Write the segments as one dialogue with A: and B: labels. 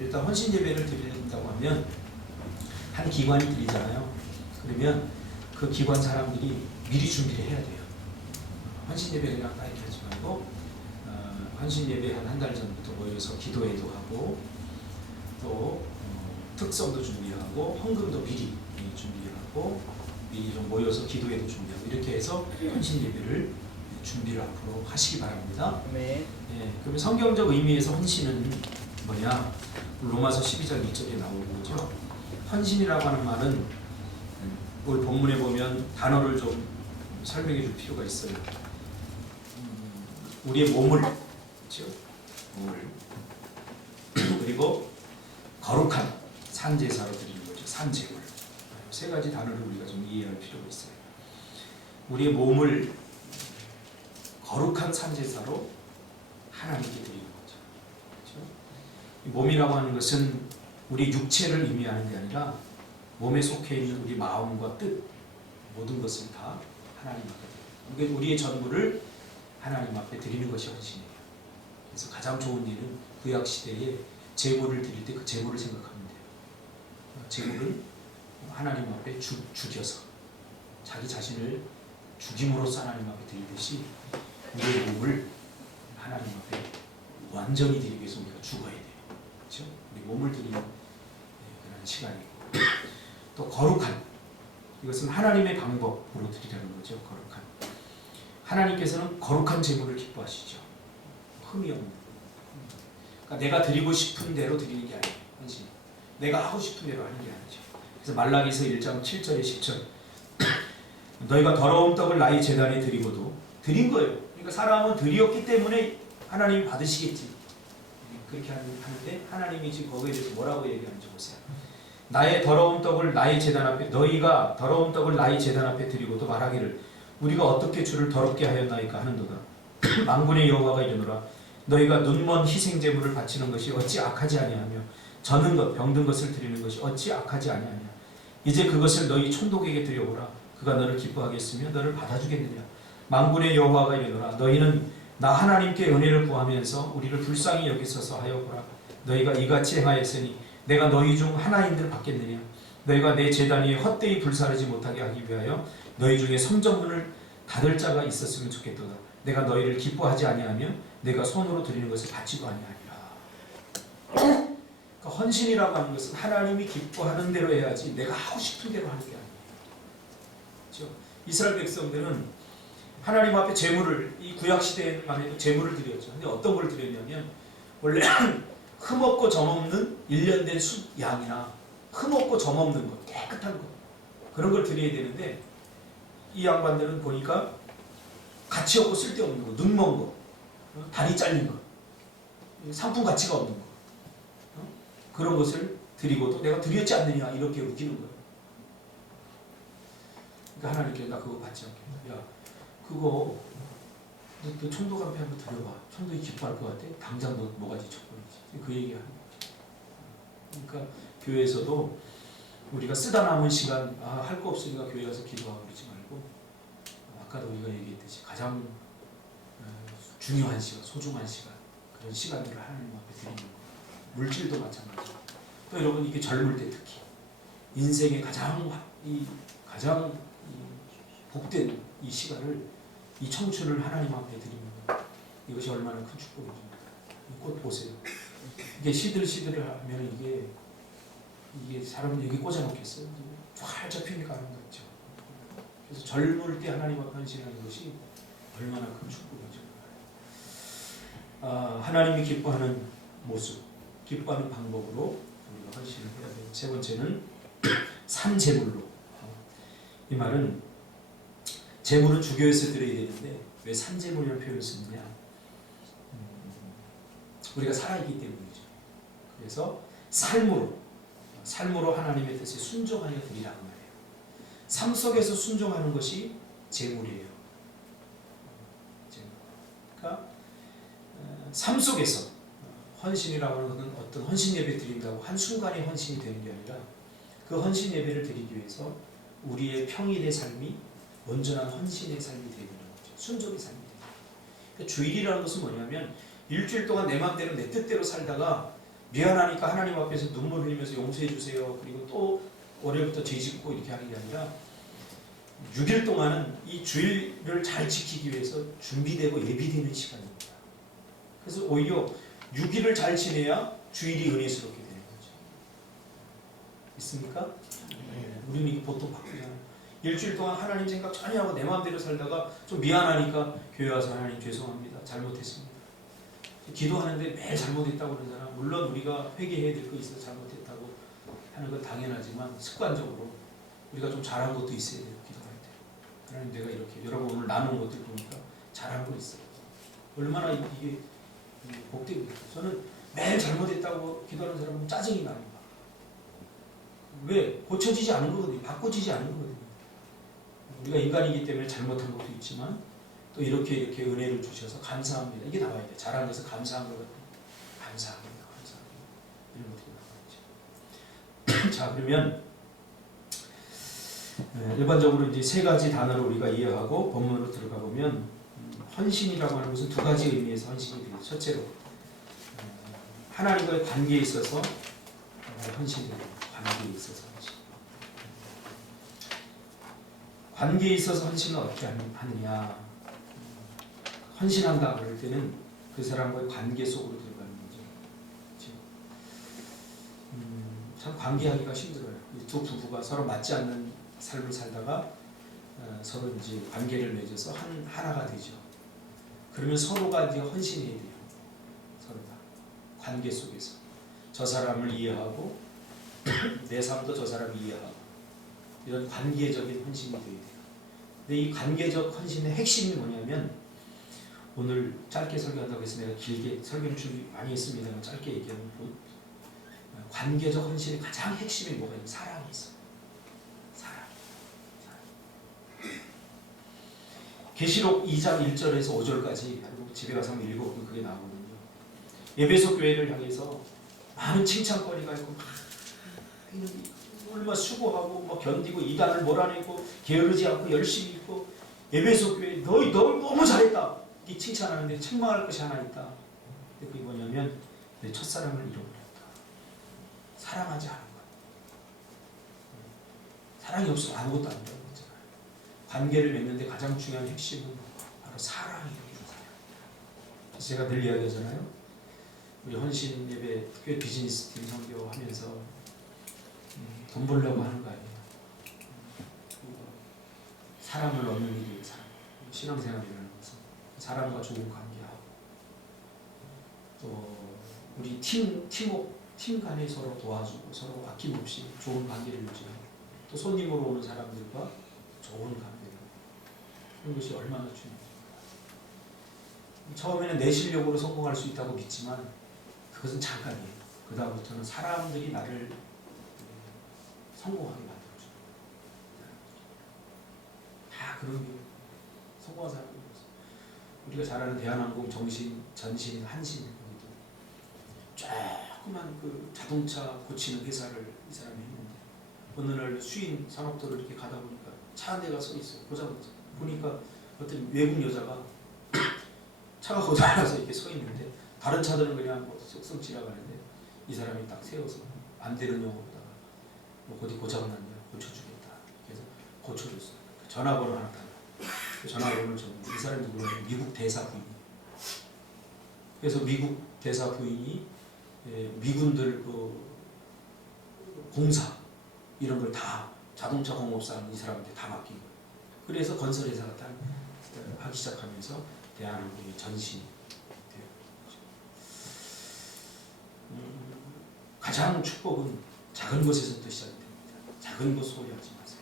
A: 일단 헌신 예배를 드린다고 하면 한 기관이 드리잖아요. 그러면 그 기관 사람들이 미리 준비를 해야 돼요. 헌신 예배 그냥 딱 이렇게 하지 말고 어, 헌신 예배 한 한 달 전부터 모여서 기도회도 하고 또 어, 특성도 준비하고 헌금도 미리 예, 준비하고 미리 좀 모여서 기도회도 준비하고 이렇게 해서 헌신 예배를 준비를 앞으로 하시기 바랍니다.
B: 아멘.
A: 예, 그러면 성경적 의미에서 헌신은 뭐냐? 로마서 12장 2절에 나오는 거죠. 헌신이라고 하는 말은 음, 오늘 본문에 보면 단어를 좀 설명해 줄 필요가 있어요. 음, 우리의 몸을, 그렇죠? 몸을 그리고 거룩한 산제사로 드리는 거죠. 산제물. 세 가지 단어를 우리가 좀 이해할 필요가 있어요. 우리의 몸을 거룩한 산제사로 하나님께 드리는 몸이라고 하는 것은 우리 육체를 의미하는 게 아니라 몸에 속해 있는 우리 마음과 뜻 모든 것을 다 하나님 앞에. 그러니까 우리의 전부를 하나님 앞에 드리는 것이 헌신이에요. 그래서 가장 좋은 일은 구약 시대에 제물을 드릴 때그 제물을 생각하면 돼요. 제물은 하나님 앞에 죽, 죽여서 자기 자신을 죽임으로써 하나님 앞에 드리듯이 우리의 몸을 하나님 앞에 완전히 드리기 위해서 우리가 죽어야 돼요. 그렇죠? 우리 몸을 드리는 예, 그런 시간이고 또 거룩한 이것은 하나님의 방법으로 드리라는 거죠. 거룩한 하나님께서는 거룩한 제물을 기뻐하시죠. 흠이 없는. 그러니까 내가 드리고 싶은 대로 드리는 게 아니에요. 내가 하고 싶은 대로 하는 게 아니죠. 그래서 말라기서 1장 7절에 10절 너희가 더러운 떡을 나의 재단에 드리고도 드린 거예요. 그러니까 사람은 드리었기 때문에 하나님이 받으시겠지. 그렇게 하는데 하나님이 지금 거기에 대해서 뭐라고 얘기하는지 보세요. 나의 더러운 떡을 나의 재단 앞에 너희가 더러운 떡을 나의 재단 앞에 드리고도 말하기를 우리가 어떻게 주를 더럽게 하였나이까 하는도다. 망군의 여호와가 이르노라. 너희가 눈먼 희생 제물을 바치는 것이 어찌 악하지 아니하며 저는 것 병든 것을 드리는 것이 어찌 악하지 아니하냐? 이제 그것을 너희 촌독에게 드려보라. 그가 너를 기뻐하겠으며 너를 받아주겠느냐? 망군의 여호와가 이르노라. 너희는 나 하나님께 은혜를 구하면서 우리를 불쌍히 여기소서 하여 보라. 너희가 이같이 행하였으니 내가 너희 중 하나인들 받겠느냐? 너희가 내 재단 위에 헛되이 불사르지 못하게 하기 위하여 너희 중에 성전문을 닫을 자가 있었으면 좋겠도다. 내가 너희를 기뻐하지 아니하며 내가 손으로 드리는 것을 받지도 아니하리라. 그러니까 헌신이라고 하는 것은 하나님이 기뻐하는 대로 해야지 내가 하고 싶은 대로 하는 게 아니에요. 그렇죠? 이스라엘 백성들은 하나님 앞에 제물을 이 구약 시대에만 해도 제물을 드렸죠. 근데 어떤 걸 드렸냐면 원래 흠없고 점없는 일련된 수 양이나 흠없고 점없는 것, 깨끗한 것 그런 걸 드려야 되는데 이 양반들은 보니까 가치 없고 쓸데없는 거, 눈먼 거, 어? 다리 잘린 거, 상품 가치가 없는 거 어? 그런 것을 드리고도 내가 드렸지 않느냐 이렇게 웃기는 거예요. 그러니까 하나님께 나 그거 받지 않겠다. 야 그거 너, 너 총독 앞에 한번 들어봐. 총독이 기뻐할 것 같아. 당장 너 뭐가지 쳤버리지. 그 얘기하는 거죠. 그러니까 교회에서도 우리가 쓰다 남은 시간 아, 할 거 없으니까 교회 가서 기도하고 그러지 말고 아까도 우리가 얘기했듯이 가장 어, 중요한 시간, 소중한 시간 그런 시간들을 하나님 앞에 드리는 거. 물질도 마찬가지. 또 여러분 이게 젊을 때 특히 인생의 가장 화- 이 가장 이 복된 이 시간을 이 청춘을 하나님 앞에 드리는 것 이것이 얼마나 큰. 이꽃 보세요. 이게 시들시들 하면 이게 이게 사람은 여기 꽂아놓겠어요. 활짝 피니까 아름답죠. 그래서 젊을 때 하나님 앞에 헌신하는 것이 얼마나 큰 축복이죠. 아, 하나님이 기뻐하는 모습, 기뻐하는 방법으로 우리가 헌신을 해야 돼요. 세 번째는 산제물로. 이 말은 제물은 주교에서 드려야 되는데 왜 산제물이라는 표현을 쓰느냐? 음, 우리가 살아있기 때문이죠. 그래서 삶으로 삶으로 하나님의 뜻에 순종하여 드리라는 말이에요. 삶 속에서 순종하는 것이 제물이에요. 제물. 그러니까 어, 삶 속에서 헌신이라고 하는 것은 어떤 헌신 예배 드린다고 한 순간에 헌신이 되는 게 아니라 그 헌신 예배를 드리기 위해서 우리의 평일의 삶이 온전한 헌신의 삶이 되는 거죠. 순종의 삶이 되는 거죠. 그러니까 주일이라는 것은 뭐냐면 일주일 동안 내 마음대로 내 뜻대로 살다가 미안하니까 하나님 앞에서 눈물 흘리면서 용서해 주세요. 그리고 또 월요일부터 죄짓고 이렇게 하는 게 아니라 6일 동안은 이 주일을 잘 지키기 위해서 준비되고 예비되는 시간입니다. 그래서 오히려 6일을 잘 지내야 주일이 은혜스럽게 되는 거죠. 있습니까? 네, 우리는 이게 보통 바꾸잖아요. 일주일 동안 하나님 생각 전혀 하고 내 마음대로 살다가 좀 미안하니까 교회 와서 하나님 죄송합니다. 잘못했습니다. 기도하는데 매일 잘못했다고 그러잖아. 물론 우리가 회개해야 될 거 있어 잘못했다고 하는 건 당연하지만 습관적으로 우리가 좀 잘한 것도 있어야 돼요. 기도할 때. 하나님 내가 이렇게 여러분 오늘 나눈 것들 보니까 잘한 거 있어요. 얼마나 이게 복됩니다. 저는 매일 잘못했다고 기도하는 사람은 짜증이 거야. 왜? 고쳐지지 않은 거거든요. 바꿔지지 않은 거거든요. 우리가 인간이기 때문에 잘못한 것도 있지만 또 이렇게 이렇게 은혜를 주셔서 감사합니다. 이게 나와야 돼. 잘한 것은 감사한 거거든요. 감사합니다. 감사합니다. 이런 것들이 나와야죠. 자 그러면 네, 일반적으로 이제 세 가지 단어를 우리가 이해하고 본문으로 들어가 보면 음, 헌신이라고 하는 것은 두 가지 의미에서 헌신이 돼요. 첫째로 음, 하나님과의 관계에 있어서 어, 헌신이 돼요. 관계에 있어서 헌신. 관계에 있어서 헌신은 어떻게 하느- 하느냐? 헌신한다 그럴 때는 그 사람과의 관계 속으로 들어가는 거죠. 그렇죠? 음, 참 관계하기가 힘들어요. 이두 부부가 서로 맞지 않는 삶을 살다가 어, 서로 이제 관계를 맺어서 한 하나가 되죠. 그러면 서로가 이제 헌신해야 돼요. 서로가 관계 속에서 저 사람을 이해하고 내 삶도 저 사람을 이해하고 이런 관계적인 헌신이 돼야 돼요. 근데 이 관계적 헌신의 핵심이 뭐냐면 오늘 짧게 설교한다고 해서 내가 길게 설교 준비 많이 했습니다만 짧게 얘기하면 뭐, 관계적 헌신의 가장 핵심이 뭐가 있냐 사랑이 있어. 사랑. 계시록 2장 1절에서 5절까지 그리고 집에 가서 한번 읽어보면 그게 나오거든요. 예배소 교회를 향해서 많은 칭찬거리가 있고 막 얼마 수고하고 막 견디고 이단을 몰아내고 게으르지 않고 열심히 있고 예배소 교회 너희 너 너무 잘했다 이 칭찬하는데 책망할 것이 하나 있다. 근데 그게 뭐냐면 내 첫사랑을 잃어버렸다. 사랑하지 않은 것. 사랑이 없으면 아무것도 안 된다고 했잖아요. 관계를 맺는데 가장 중요한 핵심은 바로 사랑이에요. 제가 늘 이야기하잖아요. 우리 헌신 예배 특별 비즈니스 팀 선교하면서 음, 돈 벌려고 하는 거. 음, 사람을 얻는 일이에요. 사람. 신앙생활이라는 것은 사람과 좋은 관계하고 또 우리 팀 팀워 팀 간에 서로 도와주고 서로 아낌없이 좋은 관계를 유지하고 또 손님으로 오는 사람들과 좋은 관계를 그런 것이 얼마나 중요합니까? 처음에는 내 실력으로 성공할 수 있다고 믿지만 그것은 잠깐이에요. 그 다음부터는 사람들이 나를 음, 성공하게 만들어줘. 다 그런 게 성공한 없어. 우리가 잘 아는 대한항공 정신, 전신, 한신 거기도 조그만 그 자동차 고치는 회사를 이 사람이 했는데 어느 날 수인 산업도를 이렇게 가다 보니까 차 한 대가 서 있어 보자마자 보니까 어떤 외국 여자가 차가 고장나서 이렇게 서 있는데 다른 차들은 그냥 뭐 쓱쓱 지나가는데 이 사람이 딱 세워서 안 되는 영어로다가 뭐 어디 고장 났냐 고쳐주겠다 그래서 고쳐줬어 그 전화번호 하나 달라 그 전화번호를 줬는데 이 사람이 누구냐면 미국 대사 부인 그래서 미국 대사 부인이 예, 미군들 그 공사 이런 걸 다 자동차 공업사는 이 사람한테 다 맡긴 거예요. 그래서 건설회사가 딱 하기 시작하면서 대한항공의 전신이 돼요. 음, 가장 축복은 작은 것에서부터 됩니다. 작은 것 소리하지 마세요.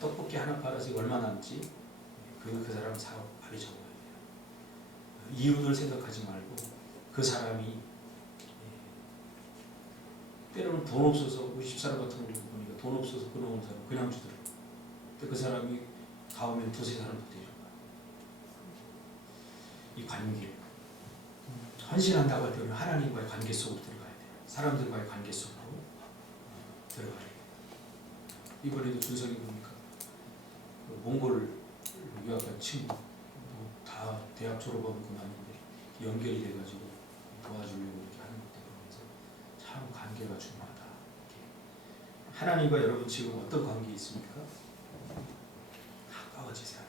A: 떡볶이 하나 팔아서 얼마 남지? 그, 그 사람 사업 빨리 적어야 돼요. 이윤을 생각하지 말고 그 사람이 예, 때로는 돈 없어서 우리 집사람 같은 경우 보니까 돈 없어서 끊어온 사람 그냥 주더라고. 근데 그 사람이 가오면 두세 사람도 데려가. 이 관계. 헌신한다고 할 때는 하나님과의 관계 속으로 들어가야 돼요. 사람들과의 관계 속으로 들어가야 돼요. 이번에도 준석이 보니까 그 몽골 유학간 친구 뭐 다 대학 졸업하고 그만인데 연결이 돼가지고 도와주려고 이렇게 하는 것도 보면서 관계가 중요하다. 하나님과 여러분 지금 어떤 관계 있습니까? 가까워지세요.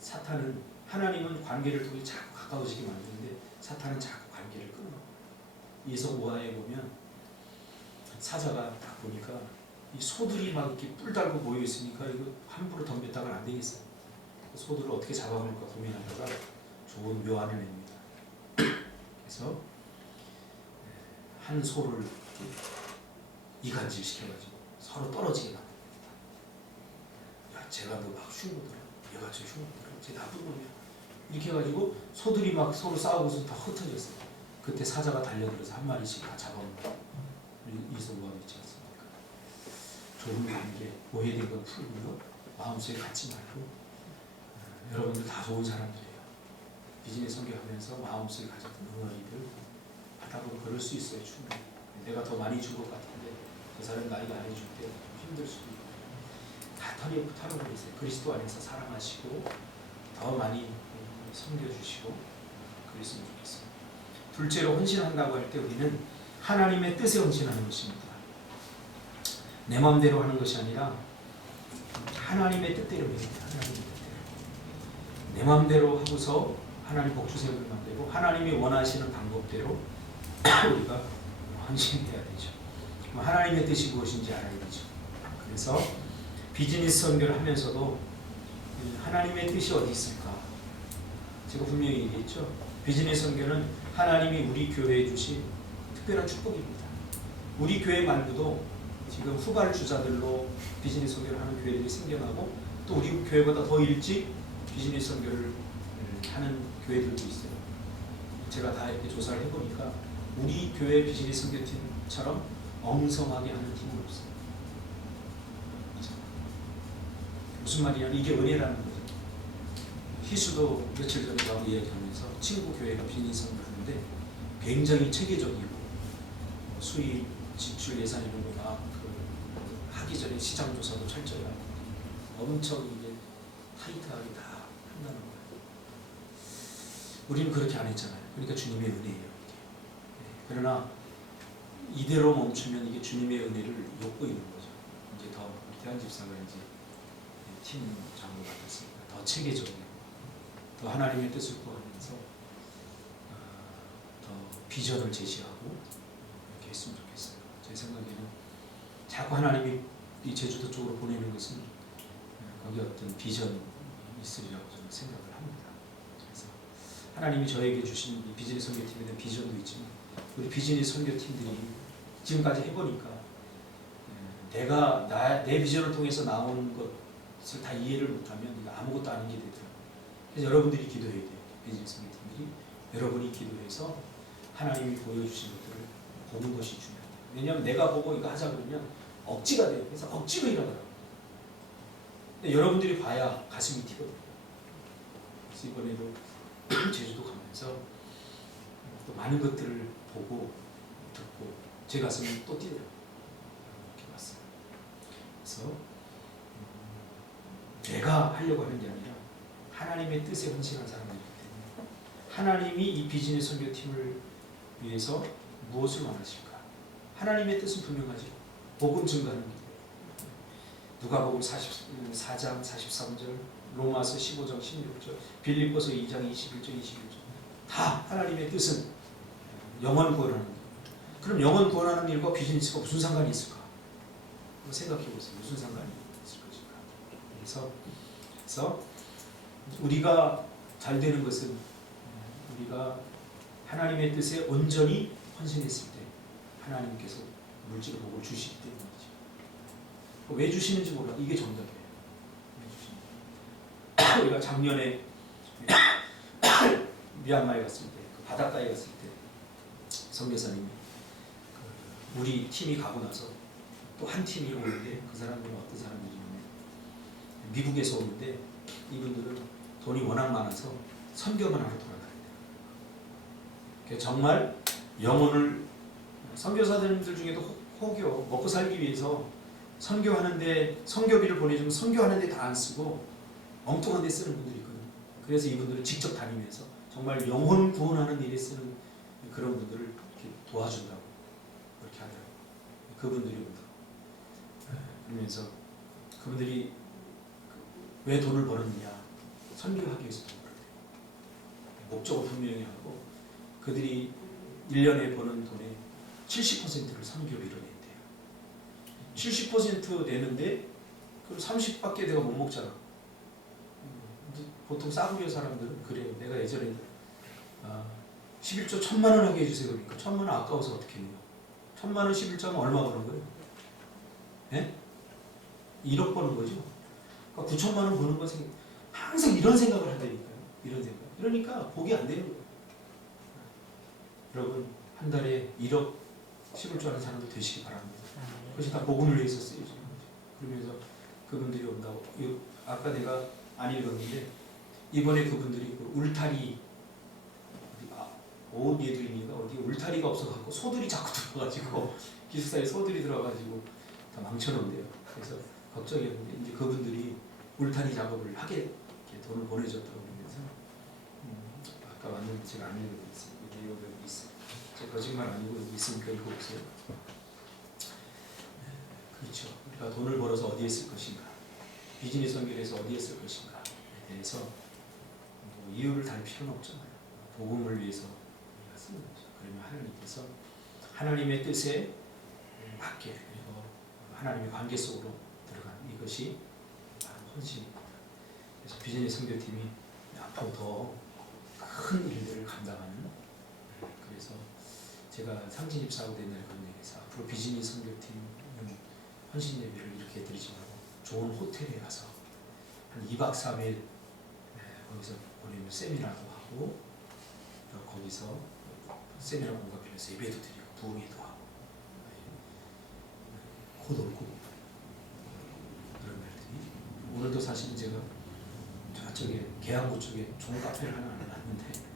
A: 사탄은 하나님은 관계를 통해 자꾸 가까워지게 만드는데 사탄은 자꾸 관계를 끊어. 예서 5화에 보면 사자가 딱 보니까 이 소들이 막 이렇게 뿔 달고 모여 있으니까 이거 함부로 덤볐다가는 안 되겠어요. 그 소들을 어떻게 잡아먹을까 고민하다가 좋은 묘안을 냅니다. 그래서 한 소를 이간질 시켜가지고 서로 떨어지게 만듭니다. 야, 제가 너 막 흉보더라. 얘가 저 흉보더라. 쟤 나쁜 놈이야. 이렇게 해가지고 소들이 막 서로 싸우고서 다 흩어졌어요. 그때 사자가 달려들어서 한 마리씩 다 잡아먹고 이소가 있지 않습니까? 좋은 관계, 오해된 건 풀고요. 마음속에 갖지 말고 어, 여러분들 다 좋은 사람들이에요. 비즈니스 성격하면서 마음속에 가졌던 응어리들 하다 보면 그럴 수 있어요. 충분히. 내가 더 많이 준 것 같은데 그 사람 나이가 안 해줄 때 힘들 수도 있고 다 털이 털어버리세요. 그리스도 안에서 사랑하시고 더 많이 음, 섬겨주시고 그랬으면 좋겠습니다. 둘째로 헌신한다고 할 때 우리는 하나님의 뜻에 헌신하는 것입니다. 내 마음대로 하는 것이 아니라 하나님의 뜻대로 돼요. 하나님의 뜻대로. 내 마음대로 하고서 하나님 복주세움을 만들고 하나님이 원하시는 방법대로 우리가 헌신해야 되죠. 그럼 하나님의 뜻이 무엇인지 알아야 되죠. 그래서 비즈니스 선교를 하면서도 하나님의 뜻이 어디 있을까? 제가 분명히 얘기했죠. 비즈니스 선교는 하나님이 우리 교회에 주신 특별한 축복입니다. 우리 교회 말고도 지금 후발 주자들로 비즈니스 선교를 하는 교회들이 생겨나고 또 우리 교회보다 더 일찍 비즈니스 선교를 하는 교회들도 있어요. 제가 다 이렇게 조사를 해보니까 우리 교회 비즈니스 선교팀처럼 엉성하게 하는 팀은 없어요. 무슨 말이냐면 이게 은혜라는 거죠. 희수도 며칠 전에 저하고 이야기하면서 친구 교회가 비즈니스 선교를 하는데 굉장히 체계적이고 수입, 지출 예산 이런 거막그 하기 전에 시장 조사도 철저히 하고 엄청 이게 타이트하게 다 한다는 거예요. 우리는 그렇게 안 했잖아요. 그러니까 주님의 은혜예요. 네. 그러나 이대로 멈추면 이게 주님의 은혜를 엿보이는 거죠. 이제 더 대한 집사가 이제 팀 장로 같았으니까 더 체계적이고 더 하나님의 뜻을 구하면서 어, 더 비전을 제시하고 이렇게 했으면 좋겠어요. 제 생각에는 자꾸 하나님이 이 제주도 쪽으로 보내는 것은 어, 거기 어떤 비전이 있으리라고 저는 생각을 합니다. 그래서 하나님이 저에게 주신 이 비즈니스 선교팀에 대한 비전도 있지만 우리 비즈니스 선교팀들이 지금까지 해보니까 어, 내가 나, 내 비전을 통해서 나오는 것을 다 이해를 못하면 아무것도 아닌 게 되더라고요. 그래서 여러분들이 기도해야 돼요. 비즈니스 선교팀들이 여러분이 기도해서 하나님이 보여주신 것들을 보는 것이 중요해요. 왜냐하면 내가 보고 이거 하자 그러면 억지가 돼요. 그래서 억지로 일어나요. 근데 여러분들이 봐야 가슴이 뛰거든요. 그래서 이번에도 제주도 가면서 또 많은 것들을 보고 듣고 제 가슴이 또 뛰더라고요. 이렇게 봤어요. 그래서 음, 내가 하려고 하는 게 아니라 하나님의 뜻에 헌신한 사람들이기 때문에 하나님이 이 비즈니스 선교팀을 위해서 무엇을 원하실까? 하나님의 뜻은 분명하죠. 복음 길. 누가복음 44장 43절, 로마서 15장 16절, 빌립보서 2장 21절 21절. 다 하나님의 뜻은 영원 구원하는 길. 그럼 영원 구원하는 일과 비즈니스가 무슨 상관이 있을까? 생각해 보세요. 무슨 상관이 있을 것인가? 그래서 그래서 우리가 잘 되는 것은 우리가 하나님의 뜻에 온전히 헌신했을 때 하나님께서 물질을 복을 주시기 때문이죠. 왜 주시는지 몰라. 이게 정답이에요. 우리가 작년에 미얀마에 갔을 때, 그 바닷가에 갔을 때 선교사님이 그 우리 팀이 가고 나서 또 한 팀이 오는데 그 사람들은 어떤 사람들이냐면 미국에서 오는데 이분들은 돈이 워낙 많아서 선교만 하러 돌아다닌다. 그러니까 정말 영혼을 선교사님들 중에도 혹- 혹여 먹고 살기 위해서 선교하는데 선교비를 보내주면 선교하는데 다 안 쓰고 엉뚱한 데 쓰는 분들이 있거든요. 그래서 이분들은 직접 다니면서 정말 영혼 구원하는 일에 쓰는 그런 분들을 이렇게 도와준다고 그렇게 그분들이 온다. 그러면서 그분들이 왜 돈을 벌었느냐 선교하기 위해서 돈을 벌어요. 목적을 분명히 하고 그들이 1년에 버는 돈의 70%를 선교로 이뤄낸대요. 70% 내는데 그럼 30밖에 내가 못 먹잖아. 보통 싸구려 사람들은 그래요. 내가 예전에 아, 11조 천만 원 하게 해주세요. 그러니까 천만 원 아까워서 어떻게 해요? 천만 원 11조면 얼마 버는 거예요? 예? 1억 버는 거죠. 그러니까 9천만 원 버는 거 생, 항상 이런 생각을 한다니까요. 이런 생각. 이러니까 복이 안 되는 거예요. 여러분 한 달에 1억 10을 줄 아는 사람도 되시기 바랍니다. 그것이 다 복음을 위해서 거죠. 그러면서 그분들이 온다고. 이- 아까 내가 안 읽었는데 이번에 그분들이 그 울타리 어디 아, 오예드림인가 어디 울타리가 없어갖고 소들이 자꾸 들어가지고 기숙사에 소들이 들어가지고 다 망쳐놓은대요. 그래서 걱정이었는데 이제 그분들이 울타리 작업을 하게 돈을 보내줬다고 그러면서 음, 아까 왔는데 제가 안 읽어드렸어요. 제 거짓말 아니고 있으니까 읽어보세요. 그렇죠. 우리가 돈을 벌어서 어디에 쓸 것인가, 비즈니스 연결해서 어디에 쓸 것인가에 대해서 뭐 이유를 달 필요는 없잖아요. 복음을 위해서 우리가 쓰는 거죠. 그러면 하나님께서 하나님의 뜻에 맞게 그리고 하나님의 관계 속으로 들어간 이것이 헌신입니다. 그래서 비즈니스 선교팀이 앞으로 더 큰 일들을 감당하는 그래서 제가 상진 입사하고 된 날 그런 얘기해서 앞으로 비즈니스 선교팀은 헌신 예배를 이렇게 드리지 말고 좋은 호텔에 가서 한 2박 3일 거기서 보내면 세미나도 하고 또 거기서 세미나 공간 빌려서 예배도 드리고 부흥회도 하고 곧올 거고. 그런 날들이. 오늘도 사실은 제가 저쪽에 계양구 쪽에 좋은 카페를 하나 놨는데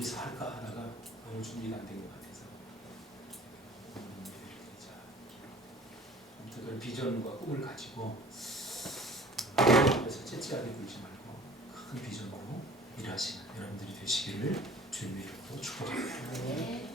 A: 거기서 할까 하다가 너무 준비가 안 된 것 같아서 그런 비전과 꿈을 가지고 그래서 째째하게 굴지 말고 큰 비전으로 일하시는 여러분들이 되시기를 주님의 이름으로 축복합니다.
B: 네.